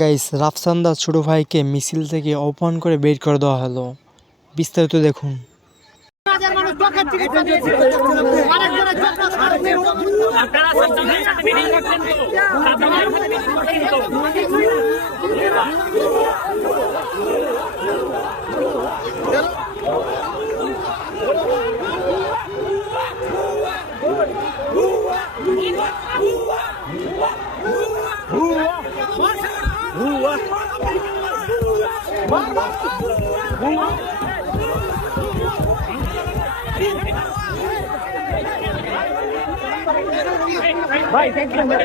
Guys রাফসান্দা ছোট ভাইকে মিছিল থেকে অপমান করে বের করে দেওয়া হলো। বিস্তারিত দেখুন। আপনারা ভাই থ্যাংক ইউ ভাই